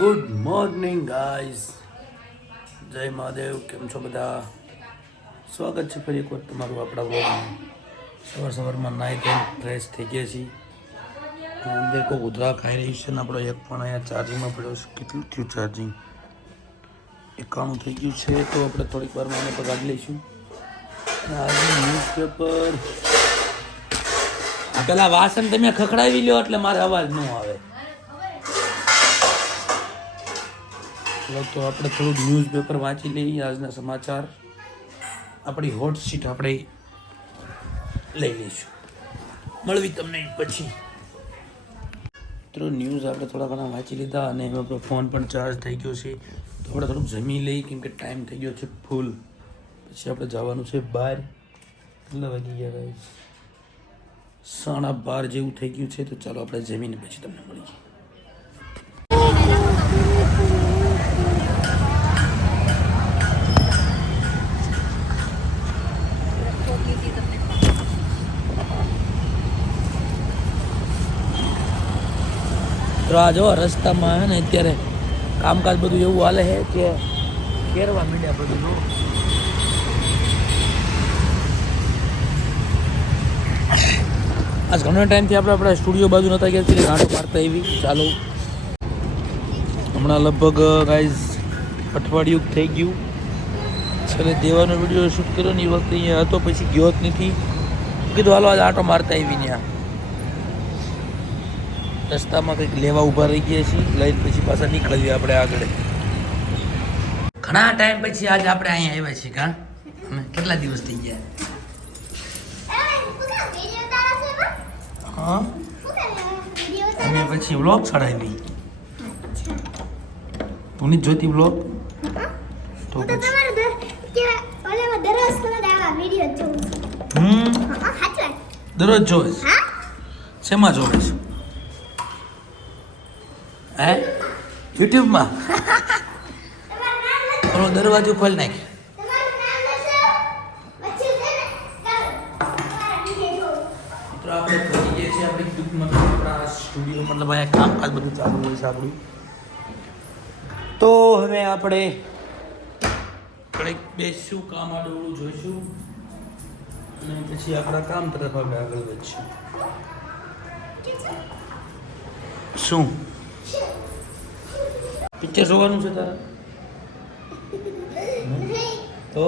Good morning guys, જય મહાદેવ. કેમ છો બધા? સ્વાગત છે ફરી એક વખત તમારું આપણા વ્લોગમાં. સવારમાં નાહી ધોઈને ફ્રેશ થઈ ગયા છીએ. અંદર કોઈ ઉધરા ખાઈ રહી છે ને આપણો એક પણ અહીંયા ચાર્જિંગમાં પડ્યો છે. કેટલું થયું ચાર્જિંગ? 91 થઈ ગયું છે. તો આપણે થોડીક વારમાં આને પગાડી લઈશું. અને આજે ન્યૂઝપેપર પેલા વાસણ તમે ખખડાવી લ્યો એટલે મારે અવાજ ન આવે. તો આપણે થોડુંક ન્યૂઝપેપર વાંચી લઈએ. આજના સમાચાર આપણી હોટ સીટ આપણે લઈ લઈશું. મળવી તમને પછી. તો ન્યૂઝ આપણે થોડા ઘણા વાંચી લીધા અને એમાં આપણો ફોન પણ ચાર્જ થઈ ગયો છે. તો આપણે થોડુંક જમી લઈએ કેમ કે ટાઈમ થઈ ગયો છે ફૂલ. પછી આપણે જવાનું છે બહાર. કેટલા વાગી ગયા? 12:30 જેવું થઈ ગયું છે. તો ચાલો આપણે જમીને પછી તમને મળીએ. તો આ જો રસ્તામાં હે ને અત્યારે કામકાજ બધું એવું હાલે છે કે કેરવા મીડ્યા બધું. આજ ઘણા ટાઈમથી આપણા સ્ટુડિયો બાજુ નહોતા ગયા એટલે ગાંઠો પાડતા એવી. ચાલો હમણાં લગભગ ગાઈઝ અઠવાડિયું થઈ ગયું. છેલ્લે દેવાનો વિડીયો શૂટ કર્યો ને એ વખતે અહીંયા હતો, પછી ગયો જ નથી. કીધું હાલો આજે આંટો મારતા આવી ત્યાં. રસ્તામાં કંઈક લેવા ઊભા રહી ગયા છીએ, લઈને પછી પાછા નીકળીએ આપણે આગળ. ઘણા ટાઈમ પછી આજે આપણે અહીંયા આવ્યા છીએ. કાં કેટલા દિવસ થઈ ગયા? હા, અમે પછી વ્લોગ ચડાવી. તું નહીં જોતી વ્લોગ? તો દરરોજ જોવે છે? શેમાં જોવે છે? હે, યુટ્યુબમાં? થોડો દરવાજો ખોલી નાખ. આપણે પહોંચી ગયા છીએ આપણી યુટ્યુબમાં. આપણા સ્ટુડિયો મતલબ અહીંયા કામકાજ બધું ચાલુ હોય છે આપણું. તો હવે આપણે કંઈક બેસીશું, કામ આડું જોઈશું અને પછી આપણા કામ તરફ આપણે આગળ વધીશું. શું પિક્ચર જોવાનું છે તારે? તો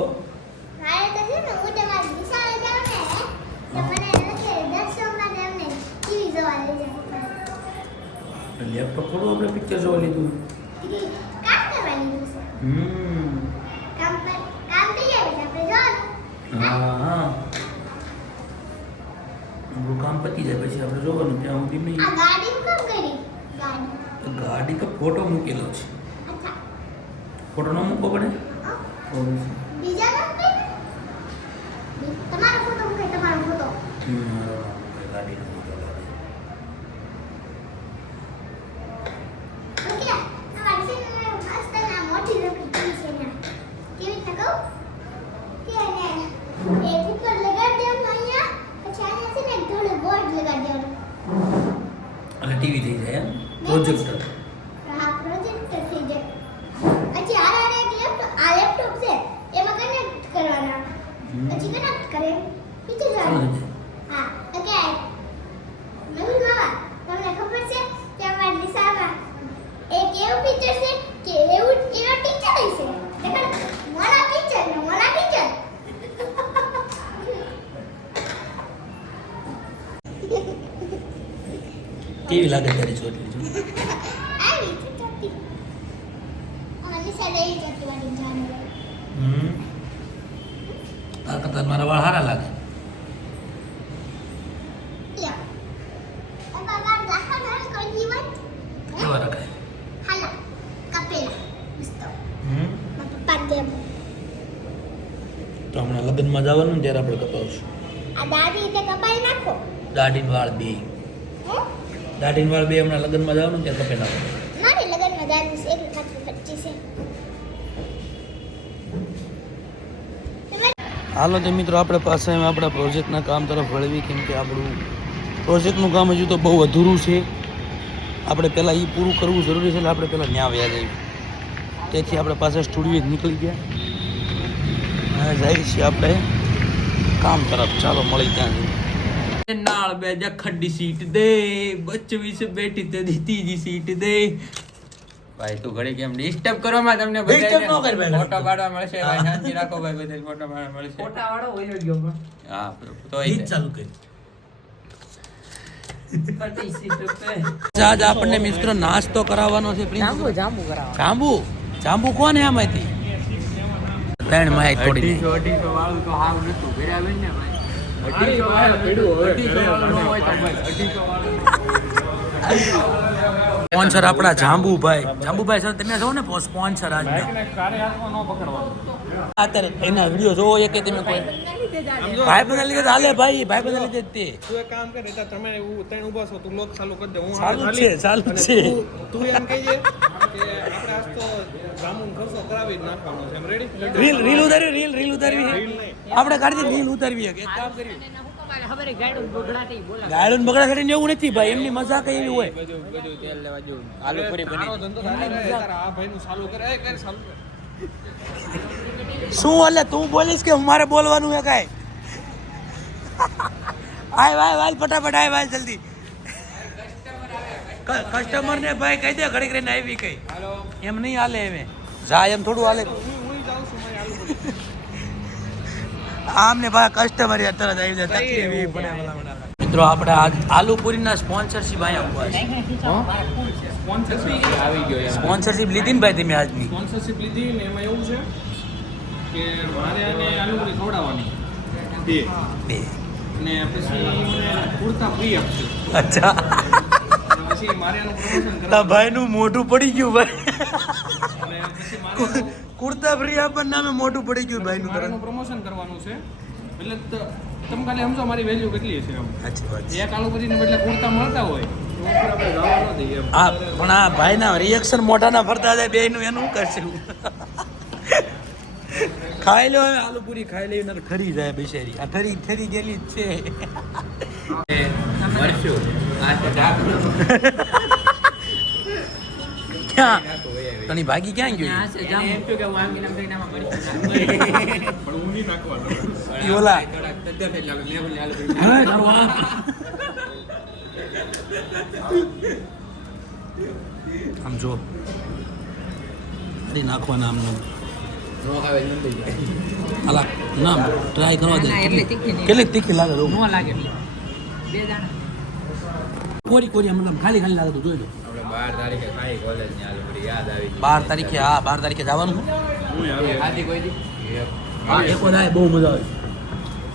લેપટોપ થોડું આપણે પિક્ચર જોવા લીધું. હા, આપણું કામ પતી જાય પછી આપણે જોવાનું. ત્યાં સુધી નહીં. ગાડી તો ફોટો મૂકેલો છે. ફોટો ન મૂકવો પડે? ગાડી એટલે ટીવી થઈ જાય એમ? પ્રોજેક્ટર. કેવી લાગે તારી છોટલી? તાર કરતા મારા વાળ સારા લાગે. કેવા રખાય? તો હમણાં લગ્નમાં જવાનું ને ત્યારે આપણે કપાવશું. દાઢી વાળ બે હમણાં લગ્નમાં જવાનું ત્યારે કપે નાખો. હાલો તો મિત્રો આપણે પાસે આપણા પ્રોજેક્ટના કામ તરફ વળવી, કેમ કે આપણું પ્રોજેક્ટનું કામ હજુ તો બહુ અધૂરું છે. આપણે પહેલાં એ પૂરું કરવું જરૂરી છે એટલે આપણે પહેલાં ન્યા વ્યા જઈએ. તેથી આપણે પાછા સ્ટુડિયો નીકળી ગયા અને જાય છીએ આપણે કામ તરફ. ચાલો મળી ત્યાં જઈએ. નાળ બે જખડી સીટ દે બચવી છે બેઠી તે ત્રીજી સીટ દે. ભાઈ તું ઘડી કેમ ડિસ્ટર્બ કરવામાં તમને Disturb ન કર ભાઈ. ફોટો પાડવા મળશે ભાઈ શાંતિ રાખો ભાઈ બધા ફોટો પાડવા મળશે ફોટા વાળો હોય ગયો પણ હા તો ગીત ચાલુ કરી. આજ આપણને મિત્રો નાસ્તો કરાવવાનો છે પ્રિન્સ. જાંબુ કરાવો જાંબુ જાંબુ કોને આમાંથી 3 માં તોડી 250 વાળું તો હાવ નતું બરાબર ને ભાઈ 250 વાળું પેડું 250 વાળું ન હોય તો ભાઈ 250 વાળું સ્પોન્સર આપણા જાંબુભાઈ સર તમે જો ને સ્પોન્સર આજ અત્યારે એના વિડીયો જોવો એ કે તમે કોઈ ભાઈ બંધ લીધે હાલે ભાઈ બંધ લીધે તે તું એક કામ કર એટલે તમે ત્રણ ઊભા છો તું લોક ચાલુ કરી દે હું ચાલુ જ છે તું એમ કહીએ કે આપણે આજ તો જામુન ખર્ચો કરાવી જ નાખવાનો છે એમ રેડી રીલ ઉતારવી આપણે કાઢી રીલ ઉતારવી એક કામ કરીએ ગાયડું બગડા કરીને એવું નથી ભાઈ એમની મજાક એવી હોય. બધું તેલ લેવા જો આલુ પૂરી બની તારો ધંધો થાય ને તારા આ ભાઈનું ચાલુ કરે એ કર ચાલુ કર. શું એટલે તું બોલીશ કે મારે બોલવાનું હે કાંઈ? આય ફટાફટ આય જલ્દી. કસ્ટમર ને ભાઈ કહી દે ઘડી કરીને આવી કઈ એમ નહીં હાલે હવે જાય એમ થોડું હાલે. હું જાઉં છું મારી આલુ પૂરી. આમ ને ભાઈ કસ્ટમર યાર તરત આવી જાય તકલીફ પડે. મિત્રો આપણે આજ આલુ પૂરીના સ્પોન્સરશિપ આયા ઉભા છે. સ્પોન્સરશિપ આવી ગયો યાર સ્પોન્સરશિપ લીધી ને ભાઈ તમે આજની? સ્પોન્સરશિપ લીધી ને એમાં એવું છે કે મારે આને આલુ પૂરી ખવડાવવાની બે બે. અને પછી મને પૂરતા ફ્રી આપશે અચ્છા અને પછી મારે એનું પ્રમોશન તા કરાવવાનું ભાઈનું મોઢું પડી ગયું ભાઈ. અને પછી મારે એનું કુર્તા ફ્રી આપણને નામે મોઢું પડી ગયું ભાઈનું મારે તરત. એનું પ્રમોશન કરવાનું છે એટલે તમે ખાલી સમજો મારી વેલ્યુ કેટલી છે એમ સાચી વાત છે. એક આલુ પૂરીને બદલે કુર્તા મળતા હોય તો ઉપર આપણે જવા ન દઈએ એમ આ પણ આ ભાઈના રિએક્શન મોઢાના ફરતા જાય બેયનું એનું કરશું. ખાઈ લો હવે આલુ પૂરી ખાઈ લેવી ને ઠરી જાય બિચારી. આ ઠરી ગયેલી જ છે. વર્ષો આ તો ડાકુ ક્યાં તની ભાગી ક્યાં ગયો? એમ થયું કે હું આમ કે નામ કરીને આમાં મળી પણ હું નહીં નાખવાનો ઈ ઓલા. થોડાક તદ્દન એટલે મેં બોલી આલુ પૂરી હા, તારું આ. આમ જો અરે નાખવાના આમ નામ નો આવે નથી જાય અલા નામ ટ્રાય કરવા દે. ના, એટલી તીખી નહીં. કેટલી તીખી લાગે તો નો લાગે એટલે બે દાણા કોરી આમ નામ ખાલી લાગે તો જોઈ લો. આપણે 12 તારીખે ખાઈ કોલેજની આલુ પૂરી યાદ આવી 12 તારીખે હા 12 તારીખે જવાનું છે. આથી કોઈ દી હા એક વાર આય બહુ મજા આવે.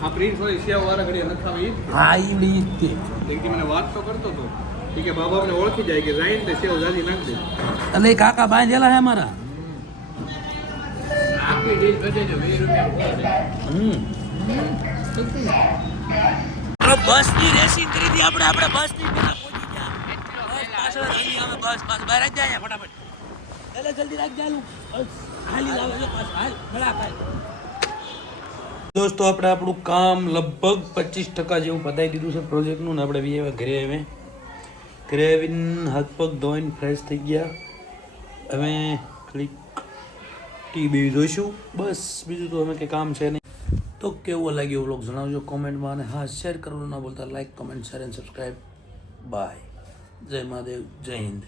આ પ્રિન્સ હોય સેવ વાળા ઘડી નખાવી હા ઈ લી તે એક દી મને વાત તો કરતો હતો કે બાબા મને ઓળખી જાય કે જાય ને સેવ જાજી નાખ દે અને એ કાકા બાંધેલા હે મારા. આખી ડીશ બધી જો 20 રૂપિયા બસની રેસિંગ કરી હતી આપણે બસની પહેલા પહોંચી ગયા. બસ પાછળ જલ્દી આવે બસ બહાર જ જાય ફટાફટ. એટલે જલ્દી રાખ જાલું બસ હાલી લાવે છે બસ હાલ ફટાફટ. દોસ્તો આપણે આપણું કામ લગભગ 25% જેવું પતાવી દીધું છે પ્રોજેક્ટનું ને આપણે બી ઘરે આવીને હાથ પગ ધોઈને ફ્રેશ થઈ ગયા. હવે ક્લિક ટીવી જોઈશું બસ બીજું તો અમે કંઈ કામ છે નહીં. તો કેવો લાગ્યો વ્લોગ જણાવજો કોમેન્ટમાં અને હા શેર કરવાનું ના બોલતા like comment share and subscribe by. જય મહાદેવ જય હિન્દ.